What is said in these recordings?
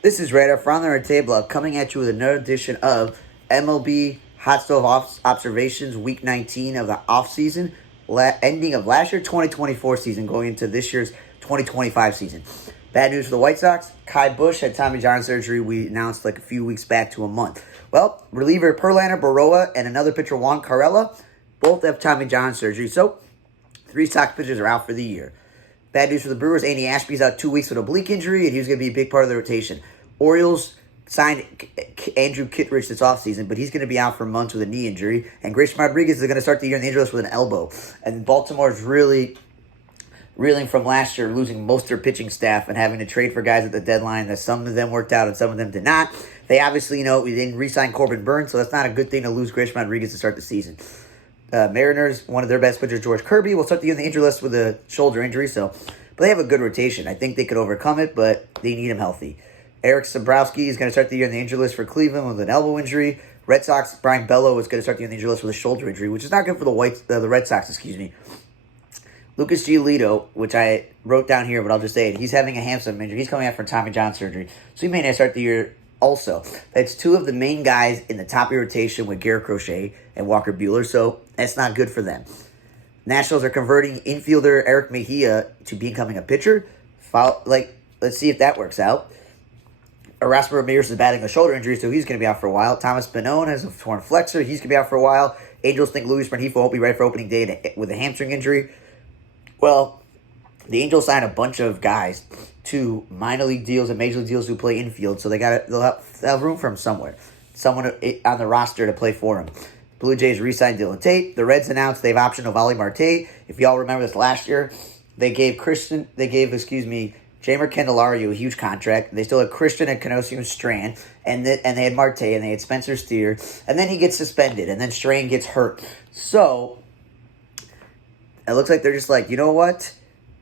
This is right up front on our table, coming at you with another edition of MLB Hotstove Observations, Week 19 of the offseason, ending of last year 2024 season, going into this year's 2025 season. Bad news for the White Sox. Kai Busch had Tommy John surgery we announced like a few weeks back to a month. Well, reliever Perlander, Baroa, and another pitcher Juan Carrella both have Tommy John surgery, so 3 Sox pitchers are out for the year. Bad news for the Brewers. Andy Ashby's out 2 weeks with a oblique injury, and he's going to be a big part of the rotation. Orioles signed Andrew Kittredge this offseason, but he's going to be out for months with a knee injury. And Grayson Rodriguez is going to start the year in the injury list with an elbow. And Baltimore is really reeling from last year, losing most of their pitching staff and having to trade for guys at the deadline that some of them worked out and some of them did not. They obviously, we didn't re-sign Corbin Burns, so that's not a good thing to lose Grayson Rodriguez to start the season. Mariners, one of their best pitchers, George Kirby, will start the year in the injury list with a shoulder injury, but they have a good rotation. I think they could overcome it, but they need him healthy. Eric Sabrowski is going to start the year in the injury list for Cleveland with an elbow injury. Red Sox, Brian Bello is going to start the year in the injury list with a shoulder injury, which is not good for the Red Sox, Lucas Giolito, which I wrote down here, but I'll just say it. He's having a hamstring injury. He's coming out for Tommy John surgery, so he may not start the year also. That's 2 of the main guys in the top of your rotation with Garrett Crochet and Walker Buehler, so that's not good for them. Nationals are converting infielder Eric Mejia to becoming a pitcher. Let's see if that works out. Erasmo Ramirez is battling a shoulder injury, so he's going to be out for a while. Thomas Pannone has a torn flexor. He's going to be out for a while. Angels think Luis Rengifo won't be ready for opening day with a hamstring injury. Well, the Angels signed a bunch of guys to minor league deals and major league deals who play infield, so they'll have room for him somewhere. Someone on the roster to play for him. Blue Jays re-signed Dylan Tate. The Reds announced they've optioned Ovali Marte. If y'all remember this last year, they gave Jamer Candelario a huge contract. They still had Christian and Canocio Strand, and they had Marte, and they had Spencer Steer, and then he gets suspended, and then Strand gets hurt. So it looks like they're just like, you know what?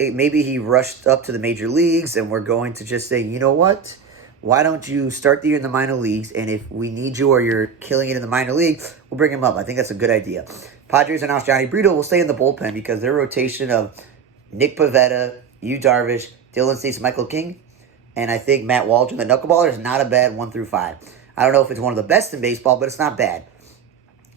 Maybe he rushed up to the major leagues, and we're going to just say, you know what? Why don't you start the year in the minor leagues, and if we need you or you're killing it in the minor league, we'll bring him up. I think that's a good idea. Padres announced Johnny Brito will stay in the bullpen because their rotation of Nick Pivetta, Yu Darvish, Dylan Cease, Michael King, and I think Matt Waldron, the knuckleballer, is not a bad 1 through 5. I don't know if it's one of the best in baseball, but it's not bad.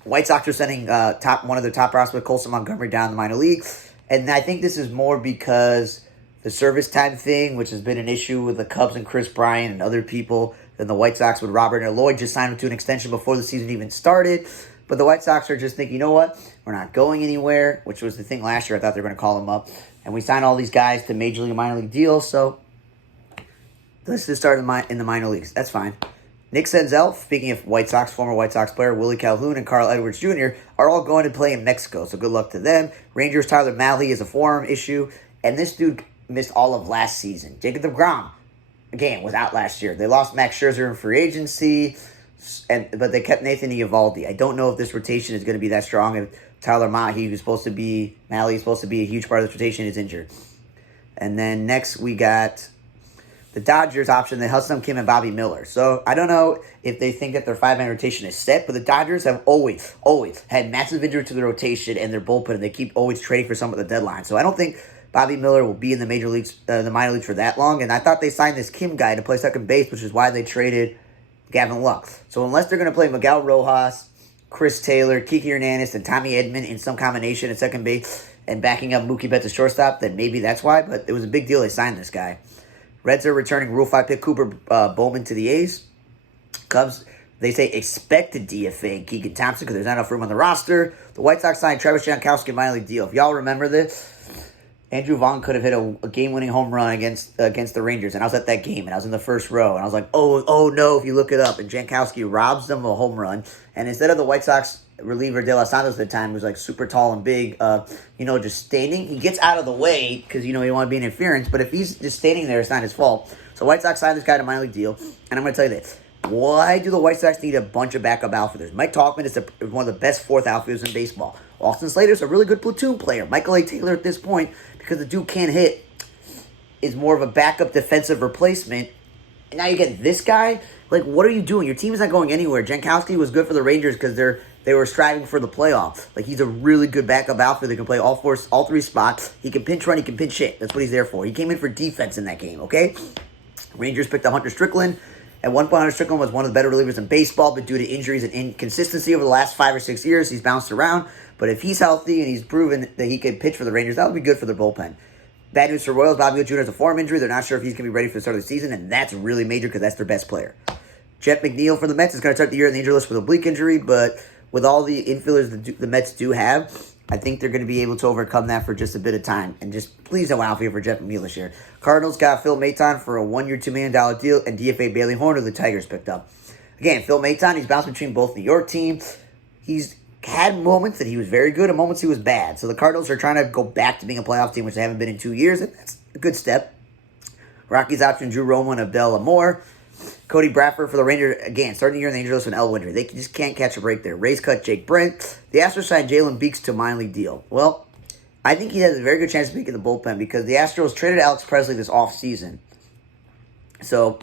White Sox are sending one of their top prospects, Colson Montgomery, down the minor league. And I think this is more because the service time thing, which has been an issue with the Cubs and Chris Bryant and other people, than the White Sox with Robert and Lloyd just signed him to an extension before the season even started. But the White Sox are just thinking, you know what? We're not going anywhere, which was the thing last year. I thought they were going to call him up. And we signed all these guys to major league and minor league deals, so let's just start in the minor leagues. That's fine. Nick Senzel, speaking of White Sox, former White Sox player, Willie Calhoun and Carl Edwards Jr. are all going to play in Mexico, so good luck to them. Rangers' Tyler Mahle is a forearm issue, and this dude missed all of last season. Jacob deGrom, again, was out last year. They lost Max Scherzer in free agency, but they kept Nathan Eovaldi. I don't know if this rotation is going to be that strong if Tyler Mahle, who's supposed to be a huge part of this rotation, is injured. And then next we got the Dodgers option, they Hudson Kim and Bobby Miller. So I don't know if they think that their 5-man rotation is set, but the Dodgers have always had massive injury to their rotation and their bullpen, and they keep always trading for some at the deadline. So I don't think Bobby Miller will be in the major leagues, the minor leagues for that long. And I thought they signed this Kim guy to play second base, which is why they traded Gavin Lux. So unless they're going to play Miguel Rojas, Chris Taylor, Kiki Hernandez, and Tommy Edman in some combination at second base and backing up Mookie Betts at shortstop, then maybe that's why. But it was a big deal they signed this guy. Reds are returning Rule 5 pick Cooper Bowman to the A's. Cubs, they say expected DFA Keegan Thompson because there's not enough room on the roster. The White Sox signed Travis Jankowski minor league deal. If y'all remember this, Andrew Vaughn could have hit a game-winning home run against the Rangers, and I was at that game, and I was in the first row, and I was like, oh no, if you look it up, and Jankowski robs them of a home run, and instead of the White Sox reliever De Los Santos at the time, who was like super tall and big, just standing, he gets out of the way because, he don't want to be an interference, but if he's just standing there, it's not his fault. So White Sox signed this guy to a minor league deal, and I'm going to tell you this. Why do the White Sox need a bunch of backup outfielders? Mike Tauchman is one of the best fourth outfielders in baseball. Austin Slater's a really good platoon player. Michael A. Taylor at this point, because the dude can't hit, is more of a backup defensive replacement. And now you get this guy? Like, what are you doing? Your team is not going anywhere. Jankowski was good for the Rangers because they were striving for the playoffs. Like, he's a really good backup outfielder. He can play all three spots. He can pinch run. He can pinch hit. That's what he's there for. He came in for defense in that game, okay? Rangers picked up Hunter Strickland. At one point, Hunter Strickland was one of the better relievers in baseball, but due to injuries and inconsistency over the last 5 or 6 years, he's bounced around. But if he's healthy and he's proven that he could pitch for the Rangers, that would be good for their bullpen. Bad news for Royals. Bobby Witt Jr. has a forearm injury. They're not sure if he's going to be ready for the start of the season, and that's really major because that's their best player. Jeff McNeil for the Mets is going to start the year on the injury list with a oblique injury, but with all the infielders the Mets do have, I think they're going to be able to overcome that for just a bit of time. And just please don't outfield for Jeff McNeil this year. Cardinals got Phil Maton for a 1-year, $2 million deal, and DFA Bailey Horner, the Tigers picked up. Again, Phil Maton, he's bounced between both New York teams. He's had moments that he was very good and moments he was bad. So the Cardinals are trying to go back to being a playoff team, which they haven't been in 2 years, and that's a good step. Rockies option Drew Romo and Abdel Amore. Cody Bradford for the Rangers, again, starting the year in the Angels with an elbow injury. They just can't catch a break there. Rays cut Jake Brent. The Astros signed Jalen Beeks to a minor league deal. Well, I think he has a very good chance of making the bullpen because the Astros traded Alex Presley this offseason. So,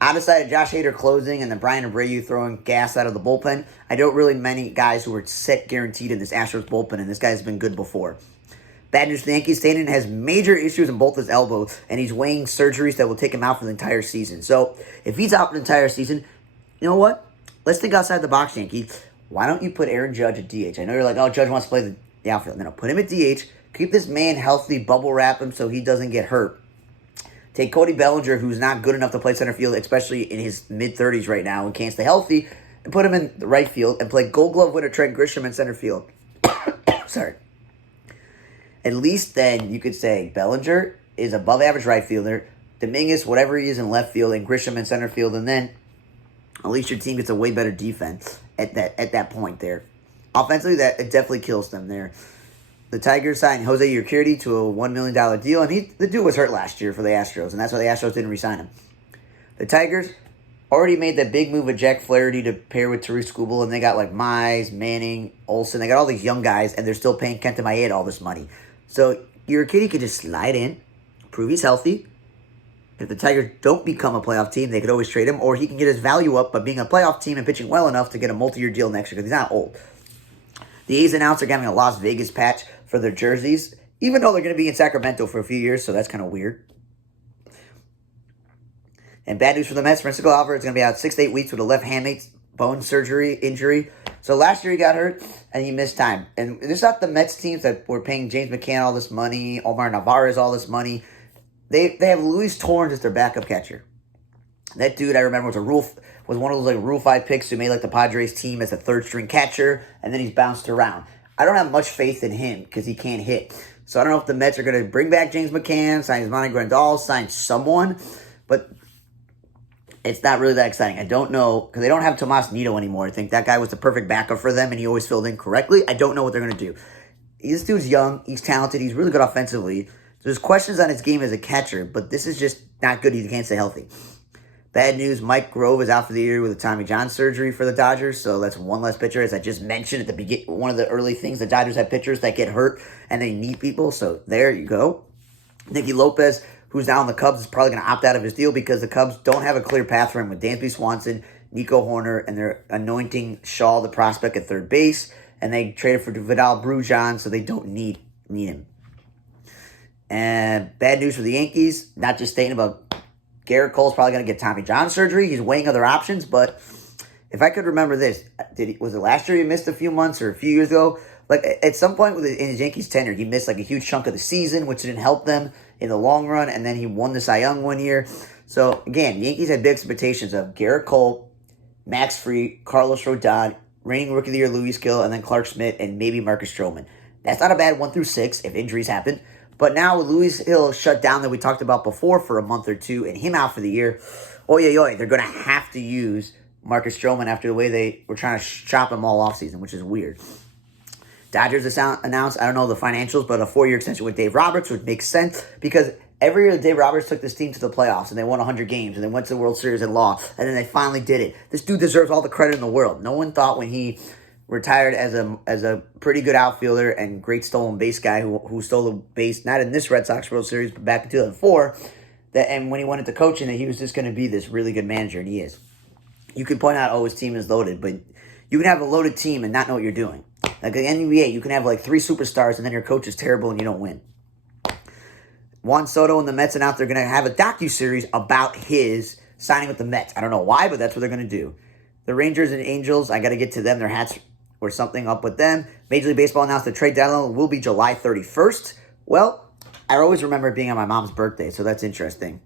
outside of Josh Hader closing and then Brian Abreu throwing gas out of the bullpen, I don't really many guys who are set guaranteed in this Astros bullpen, and this guy's been good before. Bad news for the Yankees. Stanton has major issues in both his elbows, and he's weighing surgeries that will take him out for the entire season. So, if he's out for the entire season, you know what? Let's think outside the box, Yankees. Why don't you put Aaron Judge at DH? I know you're like, oh, Judge wants to play the outfield. No, put him at DH. Keep this man healthy, bubble wrap him so he doesn't get hurt. Take Cody Bellinger, who's not good enough to play center field, especially in his mid-30s right now and can't stay healthy, and put him in the right field and play Gold Glove winner Trent Grisham in center field. Sorry. At least then you could say Bellinger is above average right fielder, Dominguez, whatever he is in left field, and Grisham in center field, and then at least your team gets a way better defense at that point there. Offensively, that it definitely kills them there. The Tigers signed Jose Urquidy to a $1 million deal, and the dude was hurt last year for the Astros, and that's why the Astros didn't re-sign him. The Tigers already made that big move with Jack Flaherty to pair with Therese Skubal, and they got like Mize, Manning, Olsen. They got all these young guys, and they're still paying Kenta Maeda all this money. So Urquidy could just slide in, prove he's healthy. If the Tigers don't become a playoff team, they could always trade him, or he can get his value up by being a playoff team and pitching well enough to get a multi-year deal next year because he's not old. The A's announced they're having a Las Vegas patch for their jerseys, even though they're going to be in Sacramento for a few years, so that's kind of weird. And bad news for the Mets, Francisco Alvarez is going to be out 6 to 8 weeks with a left hamate bone surgery injury. So last year he got hurt, and he missed time. And it's not the Mets teams that were paying James McCann all this money, Omar Narvaez all this money. They have Luis Torrens as their backup catcher. That dude, I remember, was one of those like Rule 5 picks who made like the Padres team as a third-string catcher, and then he's bounced around. I don't have much faith in him because he can't hit. So I don't know if the Mets are going to bring back James McCann, sign Monty Grandal, sign someone, but it's not really that exciting. I don't know, because they don't have Tomas Nido anymore. I think that guy was the perfect backup for them, and he always filled in correctly. I don't know what they're going to do. This dude's young, he's talented, he's really good offensively. There's questions on his game as a catcher, but this is just not good. He can't stay healthy. Bad news, Mike Grove is out for the year with a Tommy John surgery for the Dodgers, so that's one less pitcher. As I just mentioned at the beginning, one of the early things, the Dodgers have pitchers that get hurt, and they need people, so there you go. Nicky Lopez, who's now in the Cubs, is probably going to opt out of his deal because the Cubs don't have a clear path for him with Dansby Swanson, Nico Horner, and they're anointing Shaw, the prospect, at third base, and they traded for Vidal Brujan, so they don't need him. And bad news for the Yankees, not just stating about Garrett Cole's probably going to get Tommy John surgery. He's weighing other options, but if I could remember this, was it last year he missed a few months or a few years ago? Like at some point in his Yankees tenure, he missed like a huge chunk of the season, which didn't help them in the long run, and then he won the Cy Young one year. So again, the Yankees had big expectations of Garrett Cole, Max Fried, Carlos Rodon, reigning Rookie of the Year Luis Gil, and then Clark Schmidt, and maybe Marcus Stroman. That's not a bad 1 through 6 if injuries happen. But now with Luis Gil shut down that we talked about before for a month or two and him out for the year, they're going to have to use Marcus Stroman after the way they were trying to shop him all offseason, which is weird. Dodgers announced, I don't know the financials, but a 4-year extension with Dave Roberts, which makes sense because every year Dave Roberts took this team to the playoffs and they won 100 games and they went to the World Series and lost, and then they finally did it. This dude deserves all the credit in the world. No one thought when he retired as a pretty good outfielder and great stolen base guy who stole the base, not in this Red Sox World Series, but back in 2004, and when he went into coaching, that he was just going to be this really good manager, and he is. You can point out, his team is loaded, but you can have a loaded team and not know what you're doing. Like the NBA, you can have like 3 superstars, and then your coach is terrible and you don't win. Juan Soto and the Mets announced they're going to have a docuseries about his signing with the Mets. I don't know why, but that's what they're going to do. The Rangers and Angels, I got to get to them. Their hats or something up with them. Major League Baseball announced the trade deadline will be July 31st. Well, I always remember it being on my mom's birthday, so that's interesting.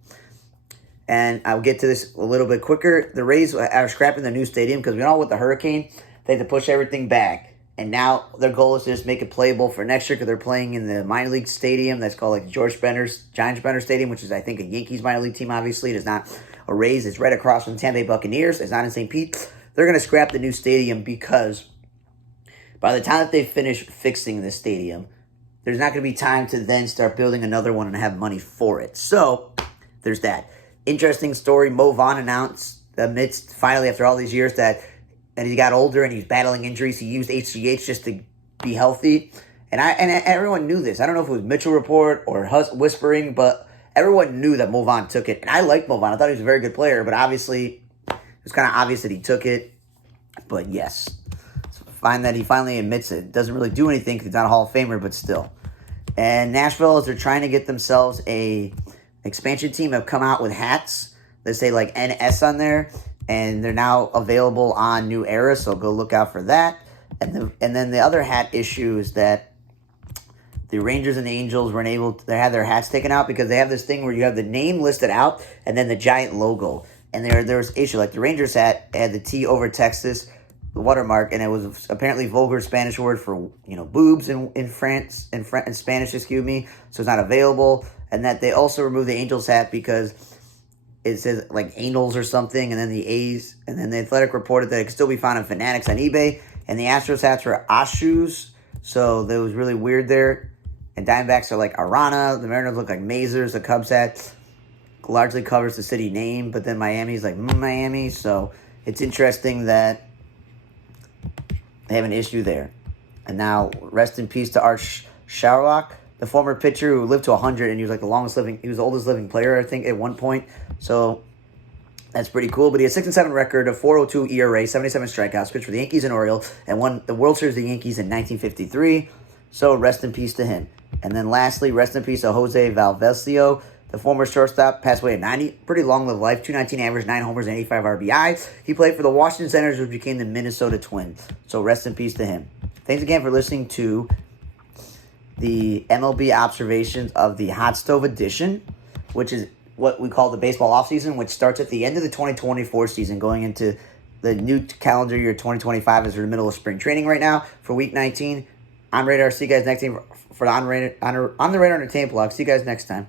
And I'll get to this a little bit quicker. The Rays are scrapping the new stadium because we know with the hurricane, they had to push everything back. And now their goal is to just make it playable for next year because they're playing in the minor league stadium that's called like Giants Bender Stadium, which is, I think, a Yankees minor league team, obviously. It is not a Rays. It's right across from the Tampa Bay Buccaneers. It's not in St. Pete. They're going to scrap the new stadium because by the time that they finish fixing the stadium, there's not going to be time to then start building another one and have money for it. So there's that. Interesting story. Mo Vaughn announced amidst, finally, after all these years, that and he got older and he's battling injuries. He used HGH just to be healthy. And everyone knew this. I don't know if it was Mitchell Report or whispering, but everyone knew that Mo Vaughn took it. And I liked Mo Vaughn. I thought he was a very good player, but obviously it was kind of obvious that he took it. But yes, so find that he finally admits it. Doesn't really do anything because he's not a Hall of Famer, but still. And Nashville, as they're trying to get themselves a expansion team, have come out with hats that say like NS on there. And they're now available on New Era, so go look out for that. And then the other hat issue is that the Rangers and the Angels weren't able to, they had their hats taken out because they have this thing where you have the name listed out and then the giant logo. And there was issue, like the Rangers hat had the T over Texas, the watermark, and it was apparently vulgar Spanish word for, boobs in France, in Spanish, excuse me, so it's not available. And that they also removed the Angels hat because it says like anals or something, and then the A's, and then the Athletic reported that it could still be found in Fanatics on eBay, and the Astros hats were Ashus, so that was really weird there. And Diamondbacks are like Arana, the Mariners look like Mazers, the Cubs hat largely covers the city name, but then Miami's like Miami, so it's interesting that they have an issue there. And now, rest in peace to Art Sharlock, the former pitcher who lived to 100, and he was like he was the oldest living player, I think, at one point. So that's pretty cool. But he has 6-7 record, a 4.02 ERA, 77 strikeouts, pitched for the Yankees and Orioles, and won the World Series of the Yankees in 1953. So rest in peace to him. And then lastly, rest in peace to Jose Valvesio, the former shortstop, passed away at 90. Pretty long-lived life, 219 average, 9 homers, and 85 RBI. He played for the Washington Senators, which became the Minnesota Twins. So rest in peace to him. Thanks again for listening to the MLB observations of the Hot Stove edition, which is what we call the baseball offseason, which starts at the end of the 2024 season, going into the new calendar year 2025 as we're in the middle of spring training right now for Week 19. I'm Radar. See you guys next time for the On the Radar Entertainment blog. See you guys next time.